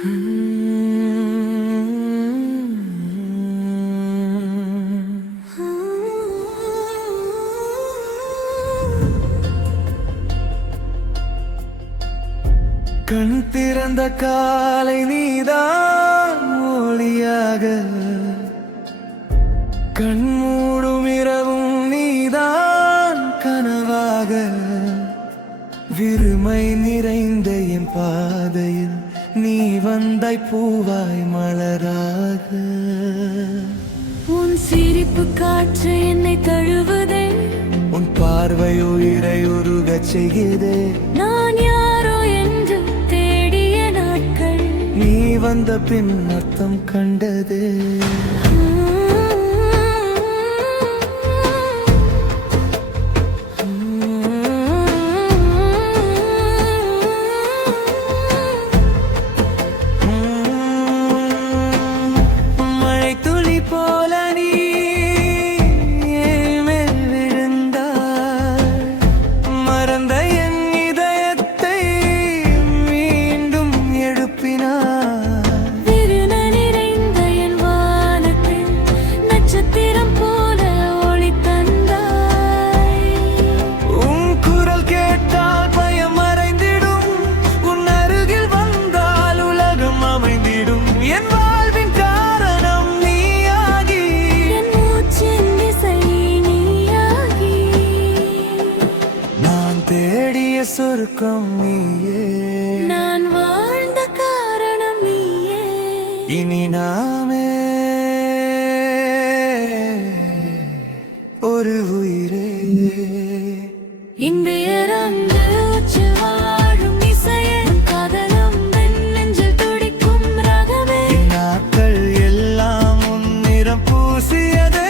கண் திறந்த காலை நீதான் ஒளியாக, கண் மூடும் இரவும் நீதான் கனவாக, விருமை நிறைந்த என் பாதையில் நீ வந்தாய் பூவாய் மலராக. உன் சிரிப்பு காற்று என்னை தழுவுதே, உன் பார்வை உயிரை உருகச் செய்கிறதே. நான் யாரோ என்று தேடிய நாட்கள் நீ வந்த பின் அர்த்தம் கண்டதே. சொர்க்கம் நீயே, நான் வாழ்ந்த காரணம் நீயே. இனி நாமே ஒரு உயிரே. இன்று இறந்து உச்சி வாழும் இசையே, காதலும் நெஞ்சில் துடிக்கும் ராகமே. நாட்கள் எல்லாம் உன்னிறம் பூசியதே,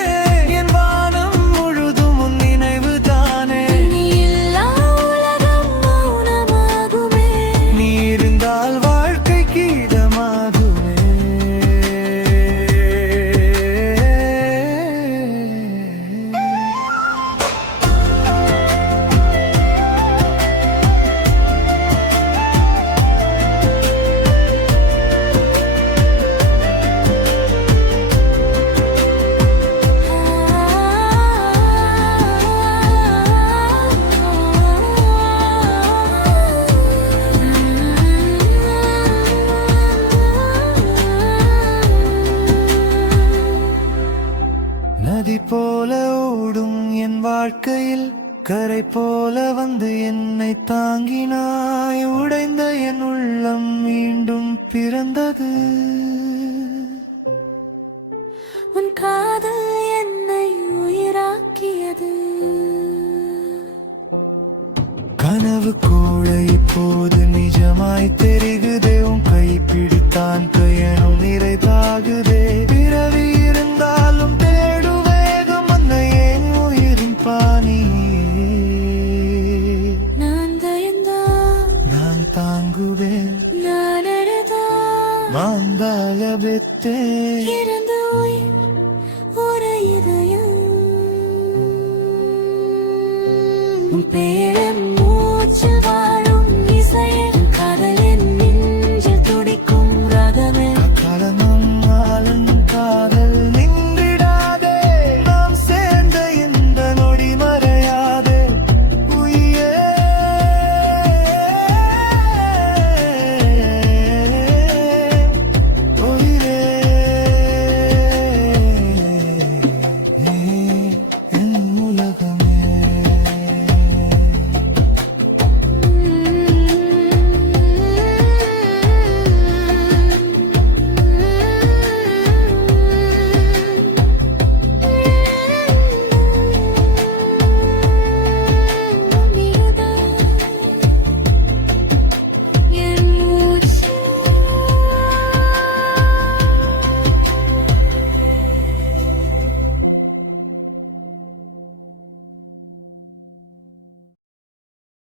என் வானம் முழுதும் உன் நினைவு தானே. நீ இல்லா உலகம் மௌனமாகுமே, நீ இருந்தால் வாழ்க்கை கீதமாகுமே. நதி போல ஓடும் என் வாழ்க்கையில் கரை போல வந்து என்னை தாங்கினாய். உடைந்த என் உள்ளம் மீண்டும் பிறந்தது. உன் காதல் என்னை உயிராக்கியது. கனவு கோழை இப்போது நிஜமாய் தெரிகுதே. உன் கை பிடித்தான் கையனும் நிறைதாகுதே. பிறவி இருந்தாலும் தேடு வேகம் அந்த என் உயிரின் பாணியே. நான் தயந்தான் நான் தாங்குவேன் நான் எழுதான் மாந்தாய பெத்தே.